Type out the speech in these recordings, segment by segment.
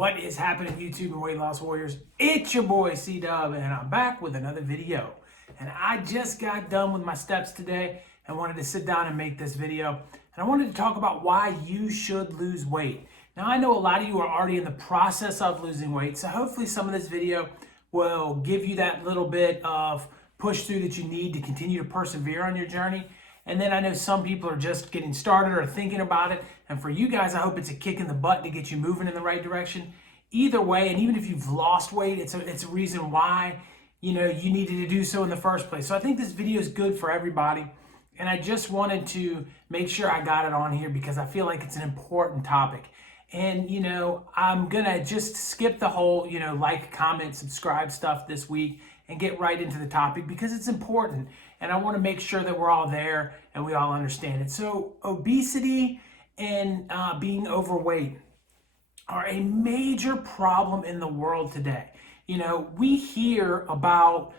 What is happening, YouTube and weight loss warriors? It's your boy C-Dub, and I'm back with another video. And I just got done with my steps today and wanted to sit down and make this video. And I wanted to talk about why you should lose weight. Now, I know a lot of you are already in the process of losing weight, so hopefully some of this video will give you that little bit of push through that you need to continue to persevere on your journey. And then I know some people are just getting started or thinking about it. And for you guys, I hope it's a kick in the butt to get you moving in the right direction. Either way, and even if you've lost weight, it's a reason why you needed to do so in the first place. So I think this video is good for everybody. And I just wanted to make sure I got it on here because I feel like it's an important topic. And, I'm going to just skip the whole, like, comment, subscribe stuff this week and get right into the topic because it's important. And I want to make sure that we're all there and we all understand it. So obesity and being overweight are a major problem in the world today. We hear about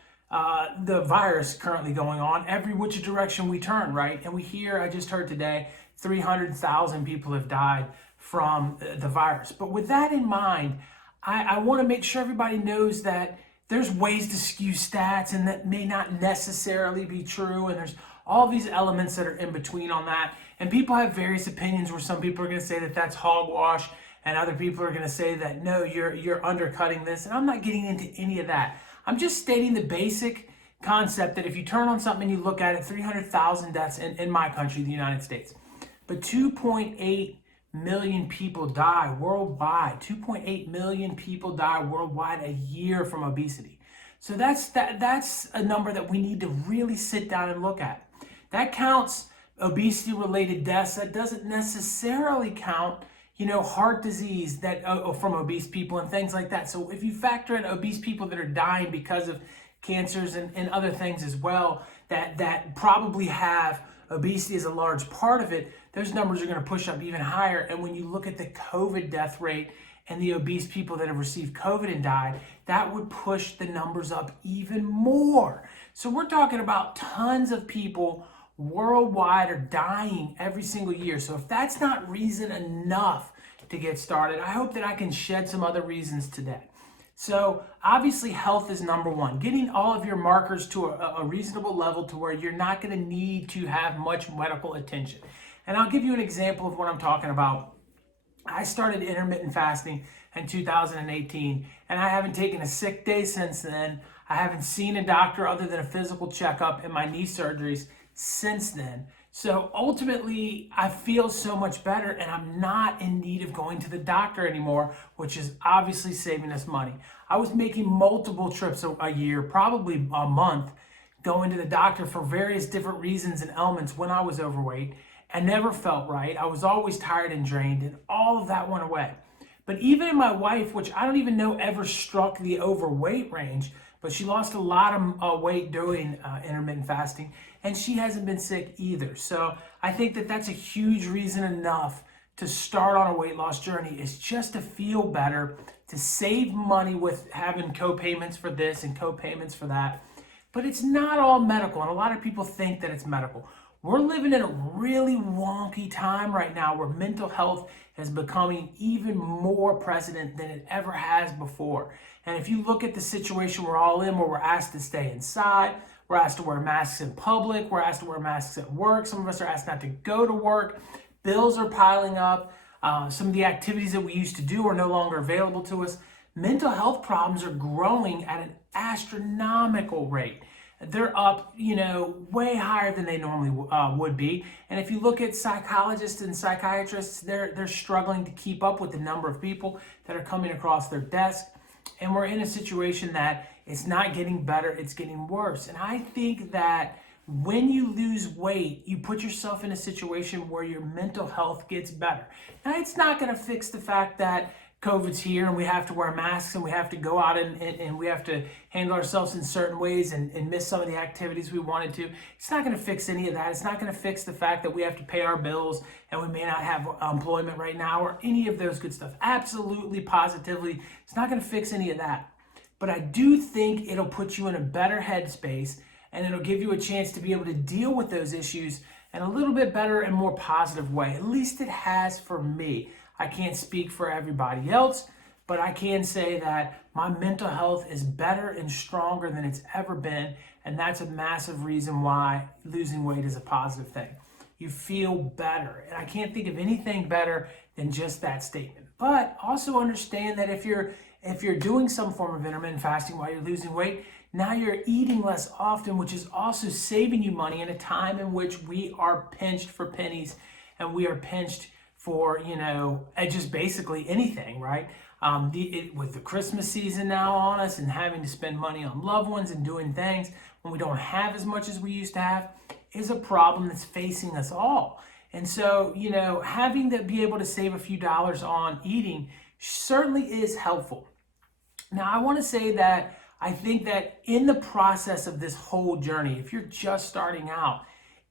the virus currently going on every which direction we turn, right? And we hear, I just heard today, 300,000 people have died from the virus. But with that in mind, I want to make sure everybody knows that there's ways to skew stats and that may not necessarily be true. And there's all these elements that are in between on that. And people have various opinions where some people are going to say that that's hogwash and other people are going to say that, no, you're undercutting this. And I'm not getting into any of that. I'm just stating the basic concept that if you turn on something and you look at it, 300,000 deaths in my country, the United States. But 2.8 million people die worldwide. 2.8 million people die worldwide a year from obesity. So that's a number that we need to really sit down and look at. That counts obesity-related deaths. That doesn't necessarily count, heart disease that from obese people and things like that. So if you factor in obese people that are dying because of cancers and other things as well, that probably have obesity as a large part of it, those numbers are going to push up even higher. And when you look at the COVID death rate and the obese people that have received COVID and died, that would push the numbers up even more. So we're talking about tons of people worldwide are dying every single year. So if that's not reason enough to get started, I hope that I can shed some other reasons today. So obviously health is number one. Getting all of your markers to a reasonable level to where you're not going to need to have much medical attention. And I'll give you an example of what I'm talking about. I started intermittent fasting in 2018, and I haven't taken a sick day since then. I haven't seen a doctor other than a physical checkup and my knee surgeries since then. So ultimately, I feel so much better and I'm not in need of going to the doctor anymore, which is obviously saving us money. I was making multiple trips a year, probably a month, going to the doctor for various different reasons and elements when I was overweight. I never felt right. I was always tired and drained, and all of that went away. But even in my wife, which I don't even know ever struck the overweight range, but she lost a lot of weight doing intermittent fasting, and she hasn't been sick either. So I think that that's a huge reason enough to start on a weight loss journey, is just to feel better, to save money with having co-payments for this and co-payments for that. But it's not all medical, and a lot of people think that it's medical. We're living in a really wonky time right now where mental health is becoming even more present than it ever has before. And if you look at the situation we're all in, where we're asked to stay inside, we're asked to wear masks in public, we're asked to wear masks at work, some of us are asked not to go to work, bills are piling up, some of the activities that we used to do are no longer available to us. Mental health problems are growing at an astronomical rate. They're up, way higher than they normally would be. And if you look at psychologists and psychiatrists, they're struggling to keep up with the number of people that are coming across their desk. And we're in a situation that it's not getting better, it's getting worse. And I think that when you lose weight, you put yourself in a situation where your mental health gets better. Now, it's not going to fix the fact that COVID's here and we have to wear masks and we have to go out and we have to handle ourselves in certain ways and miss some of the activities we wanted to. It's not going to fix any of that. It's not going to fix the fact that we have to pay our bills and we may not have employment right now or any of those good stuff. Absolutely, positively, it's not going to fix any of that. But I do think it'll put you in a better headspace and it'll give you a chance to be able to deal with those issues in a little bit better and more positive way. At least it has for me. I can't speak for everybody else, but I can say that my mental health is better and stronger than it's ever been. And that's a massive reason why losing weight is a positive thing. You feel better. And I can't think of anything better than just that statement. But also understand that if you're doing some form of intermittent fasting while you're losing weight, now you're eating less often, which is also saving you money in a time in which we are pinched for pennies and we are pinched for, just basically anything, right? With the Christmas season now on us and having to spend money on loved ones and doing things when we don't have as much as we used to have is a problem that's facing us all. And so, having to be able to save a few dollars on eating certainly is helpful. Now, I want to say that I think that in the process of this whole journey, if you're just starting out,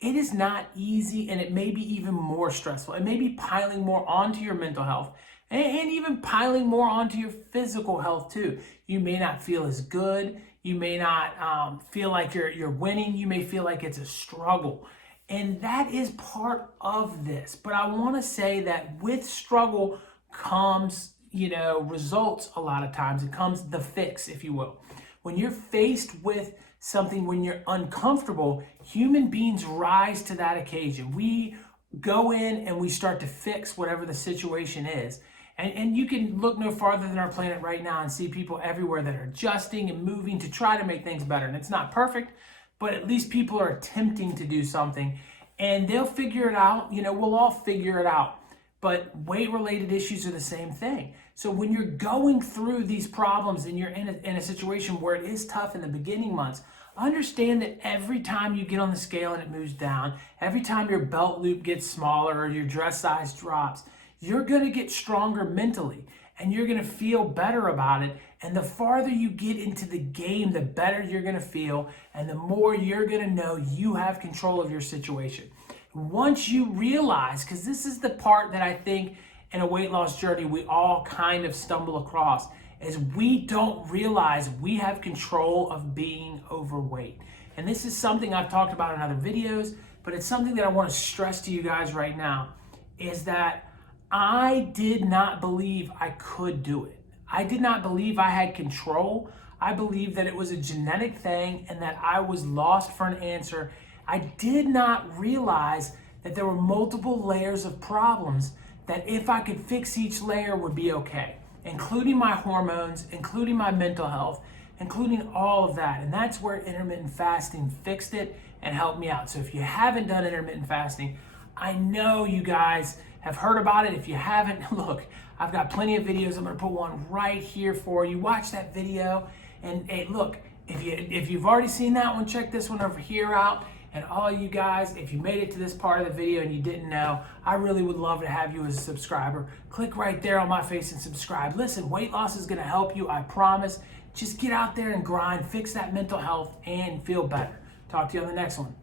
it is not easy, and it may be even more stressful. It may be piling more onto your mental health and even piling more onto your physical health too. You may not feel as good. You may not feel like you're winning. You may feel like it's a struggle. And that is part of this. But I want to say that with struggle comes, results a lot of times. It comes the fix, if you will. When you're faced with something, when you're uncomfortable, human beings rise to that occasion. We go in and we start to fix whatever the situation is. And you can look no farther than our planet right now and see people everywhere that are adjusting and moving to try to make things better. And it's not perfect, but at least people are attempting to do something. And they'll figure it out. We'll all figure it out. But weight-related issues are the same thing. So when you're going through these problems and you're in a situation where it is tough in the beginning months, understand that every time you get on the scale and it moves down, every time your belt loop gets smaller or your dress size drops, you're going to get stronger mentally and you're going to feel better about it. And the farther you get into the game, the better you're going to feel and the more you're going to know you have control of your situation. Once you realize, because this is the part that I think in a weight loss journey we all kind of stumble across, is we don't realize we have control of being overweight. And this is something I've talked about in other videos, but it's something that I want to stress to you guys right now, is that I did not believe I could do it. I did not believe I had control. I believed that it was a genetic thing and that I was lost for an answer. I did not realize that there were multiple layers of problems that if I could fix each layer would be okay, including my hormones, including my mental health, including all of that. And that's where intermittent fasting fixed it and helped me out. So if you haven't done intermittent fasting, I know you guys have heard about it. If you haven't, look, I've got plenty of videos. I'm gonna put one right here for you. Watch that video. And hey, look, if you've already seen that one, check this one over here out. And all you guys, if you made it to this part of the video and you didn't know, I really would love to have you as a subscriber. Click right there on my face and subscribe. Listen, weight loss is gonna help you, I promise. Just get out there and grind, fix that mental health, and feel better. Talk to you on the next one.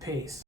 Peace.